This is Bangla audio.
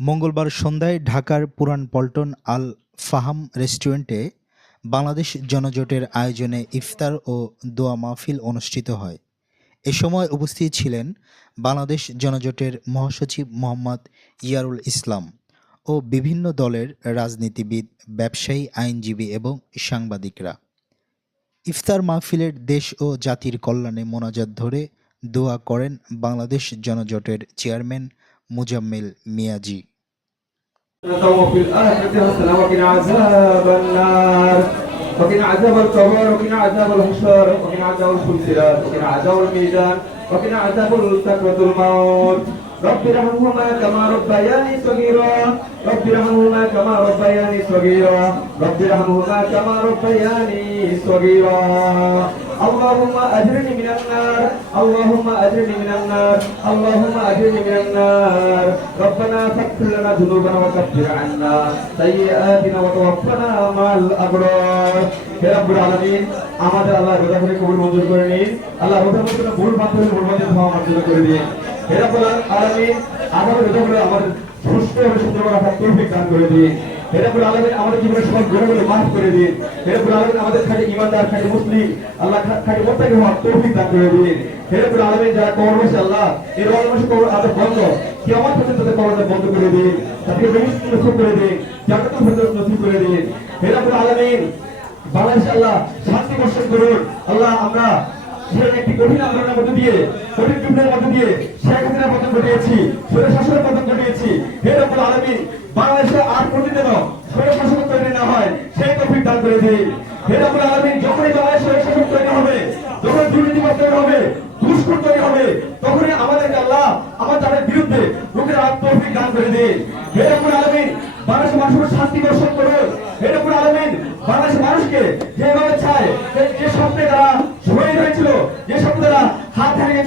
মঙ্গলবার সন্ধ্যায় ঢাকার পুরান পল্টন আল ফাহাম রেস্টুরেন্টে বাংলাদেশ জনজোটের আয়োজনে ইফতার ও দোয়া মাহফিল অনুষ্ঠিত হয়। এ সময় উপস্থিত ছিলেন বাংলাদেশ জনজোটের মহাসচিব মোহাম্মদ ইয়ারুল ইসলাম ও বিভিন্ন দলের রাজনীতিবিদ, ব্যবসায়ী, আইনজীবী এবং সাংবাদিকরা। ইফতার মাহফিলের দেশ ও জাতির কল্যাণে মোনাজাত ধরে দোয়া করেন বাংলাদেশ জনজোটের চেয়ারম্যান মুজাম্মেল মিয়াজি। وفي الآخرة حسنة وقنا عذاب النار. وقنا عذاب القبر وقنا عذاب الحشر وقنا عذاب السلسلات وقنا عذاب الميزان وقنا عذاب سكرة الموت. رب ارحمهما كما ربياني صغيرا رب ارحمهما كما ربياني صغيرا رب ارحمهما كما ربياني صغيرا اللهم أجرني من النار اللهم أجرني من النار اللهم أجرني من النار ربنا فاغفر لنا ذنوبنا وكفر عنا سيئاتنا وتوفنا مع الأبرار হে রব্বুল আলামিন আমাদের আল্লাহ রোজা করে কবুল মঞ্জুর করে নিন আল্লাহ রোজা মধ্যে ভুল মাধ্যমে ভুল মধ্যে ক্ষমা মার্জনা করে দিন আল্লাহ খালি মোত্তাকি আদব বন্ধ তাদের কবরটা বন্ধ করে দিন তাদেরকে করে দিন জান্নাতুল ফেরদৌস নসিব করে দিন হে রব্বুল আলামিন বাংলাদেশ আল্লাহ শান্তি বর্ষণ করুন। আল্লাহ আমরা সেখানে একটি করে হবে, যখন তৈরি হবে দুষ্কর তৈরি হবে, তখনই আমার তাদের বিরুদ্ধে লোকের আত্মফিক দান করে দিন। হে বাংলাদেশের মানুষের শান্তি বর্ষণ করুন হে রব্বুল আলামিন বাংলাদেশের মানুষকে যেভাবে চায় যে- যে স্বপ্নে তারা শহীদ হয়েছিল যে স্বপ্নে তারা